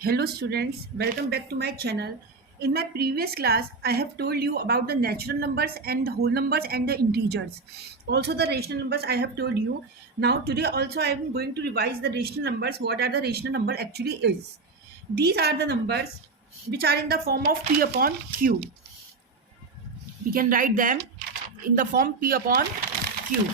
Hello students, welcome back to my channel. In my previous class, I have told you about the natural numbers and the whole numbers and the integers. Also the rational numbers I have told you. Now today also I am going to revise the rational numbers. What are the rational number actually is. These are the numbers which are in the form of P upon Q. We can write them in the form P upon Q,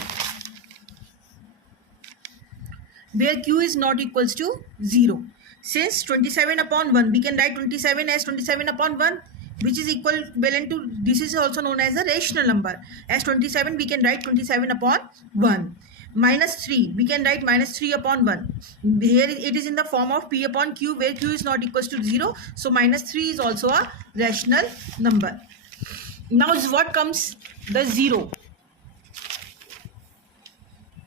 where Q is not equals to 0. Since 27 upon 1, we can write 27 as 27 upon 1, which is equivalent to, this is also known as a rational number. As 27, we can write 27 upon 1. Minus 3, we can write minus 3 upon 1. Here it is in the form of P upon Q, where Q is not equals to 0. So minus 3 is also a rational number. Now what comes the 0?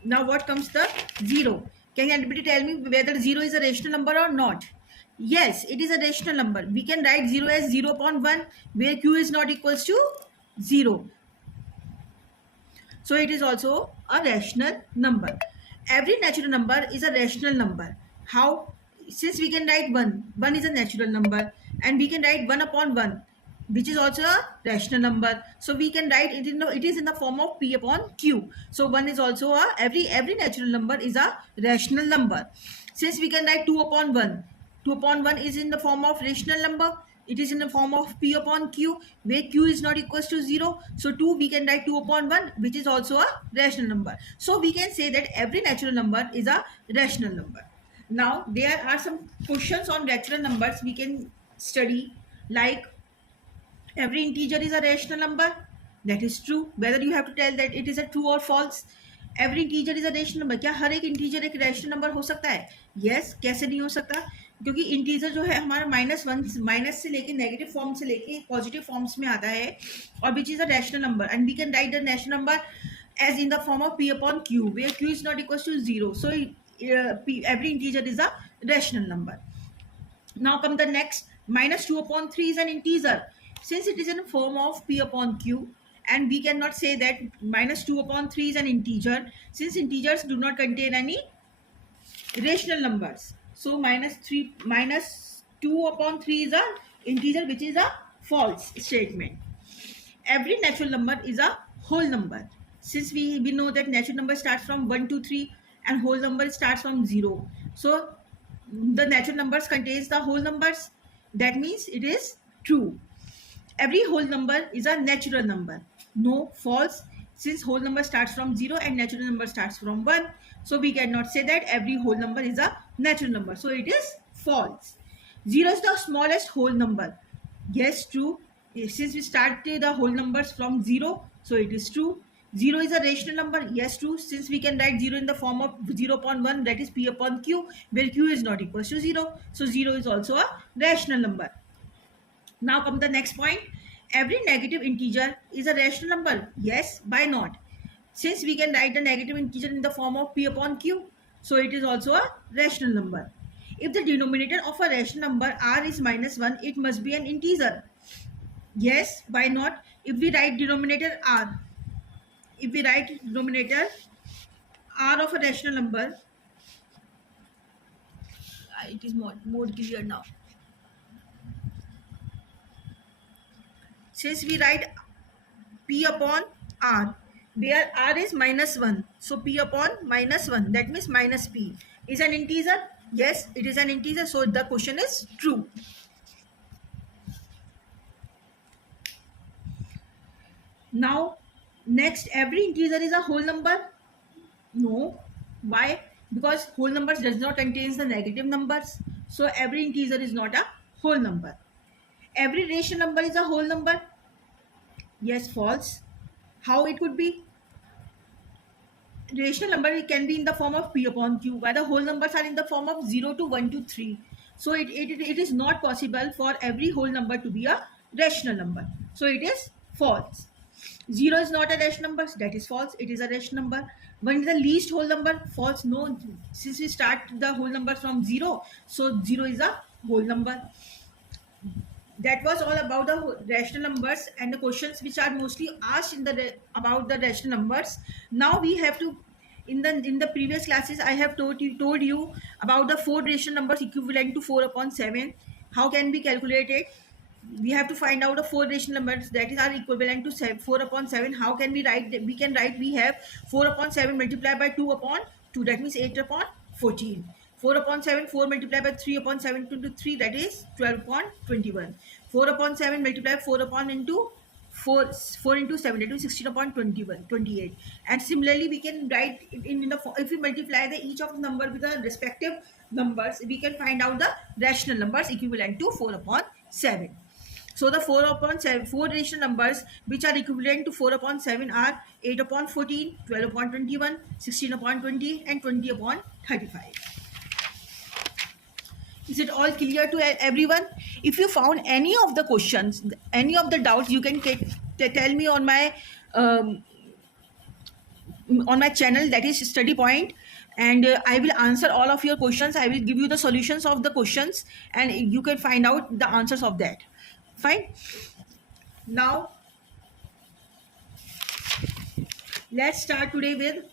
Now what comes the 0? Can anybody tell me whether 0 is a rational number or not? Yes, it is a rational number. We can write 0 as 0 upon 1, where Q is not equals to 0. So it is also a rational number. Every natural number is a rational number. How? Since we can write 1 is a natural number, and we can write 1 upon 1, which is also a rational number. So we can write it it is in the form of P upon Q. So 1 is also a, every natural number is a rational number. Since we can write 2 upon 1, 2 upon 1 is in the form of rational number. It is in the form of P upon Q, where Q is not equals to 0. So 2, we can write 2 upon 1, which is also a rational number. So we can say that every natural number is a rational number. Now there are some questions on natural numbers we can study, like every integer is a rational number. That is true. Whether you have to tell that it is a true or false. Every integer is a rational number. क्या हर एक integer एक rational number हो सकता है? Yes. कैसे नहीं हो सकता? क्योंकि इंटीजर जो है हमारा -1 माइनस से लेके नेगेटिव फॉर्म से लेके पॉजिटिव फॉर्म्स में आता है, और which is a rational number, and we can write the rational number as in the form of P upon Q, where Q is not equals to 0. So every integer is a rational number. Now come the next. -2 upon 3 is an integer. Since it is in the form of P upon Q, and we cannot say that -2 upon 3 is an integer, since integers do not contain any rational numbers. So -2 upon 3 is a integer, which is a false statement. Every natural number is a whole number. Since we know that natural number starts from 1 to 3 and whole number starts from 0. So the natural numbers contains the whole numbers. That means it is true. Every whole number is a natural number. No, false. Since whole number starts from 0 and natural number starts from 1, so we cannot say that every whole number is a natural number. So it is false. 0 is the smallest whole number. Yes, true. Since we started the whole numbers from 0, so it is true. 0 is a rational number. Yes, true. Since we can write 0 in the form of 0 upon 1, that is P upon Q, where Q is not equals to 0. So 0 is also a rational number. Now come the next point. Every negative integer is a rational number. Yes, why not? Since we can write the negative integer in the form of P upon Q, so it is also a rational number. If the denominator of a rational number r is -1, it must be an integer. Yes, why not? If we write denominator r, if we write denominator r of a rational number, it is more clear now. Since we write P upon r, where r is -1, so P upon -1, that means minus P is an integer. Yes, it is an integer, so the question is true. Now next, every integer is a whole number. No. Why? Because whole numbers does not contains the negative numbers, so every integer is not a whole number. Every rational number is a whole number. Yes, false. How it could be? Rational number can be in the form of P upon Q, while the whole numbers are in the form of 0 to 1 to 3. So it is not possible for every whole number to be a rational number. So it is false. 0 is not a rational number. That is false. It is a rational number. 1 is the least whole number. False. No. Since we start the whole number from 0, so 0 is a whole number. That was all about the rational numbers and the questions which are mostly asked in the about the rational numbers. Now we have to in the previous classes I have told you about the four rational numbers equivalent to 4 upon 7. How can we calculate it? We have to find out the four rational numbers that is are equivalent to 4 upon 7. How can we write? We can write, we have 4 upon 7 multiplied by 2 upon 2, that means 8 upon 14. 4 upon 7, 4 multiplied by 3 upon 7 into 3, that is 12 upon 21. 4 upon 7 multiplied 4 upon into 4 into 7, that is 16 upon 21, 28. And similarly we can write in the, if we multiply the each of the number with the respective numbers, we can find out the rational numbers equivalent to 4 upon 7. So the 4 upon 7, four rational numbers which are equivalent to 4 upon 7 are 8 upon 14, 12 upon 21, 16 upon 20 and 20 upon 35. Is it all clear to everyone? If you found any of the questions, any of the doubts, you can tell me on my channel, that is Study Point, and I will answer all of your questions. I will give you the solutions of the questions and you can find out the answers of that. Fine. Now let's start today with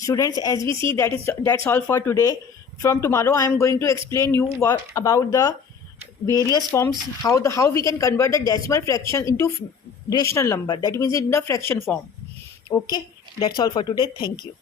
students. As we see, that's all for today. From tomorrow I am going to explain you about the various forms, how we can convert the decimal fraction into rational number, that means in the fraction form. Okay, that's all for today. Thank you.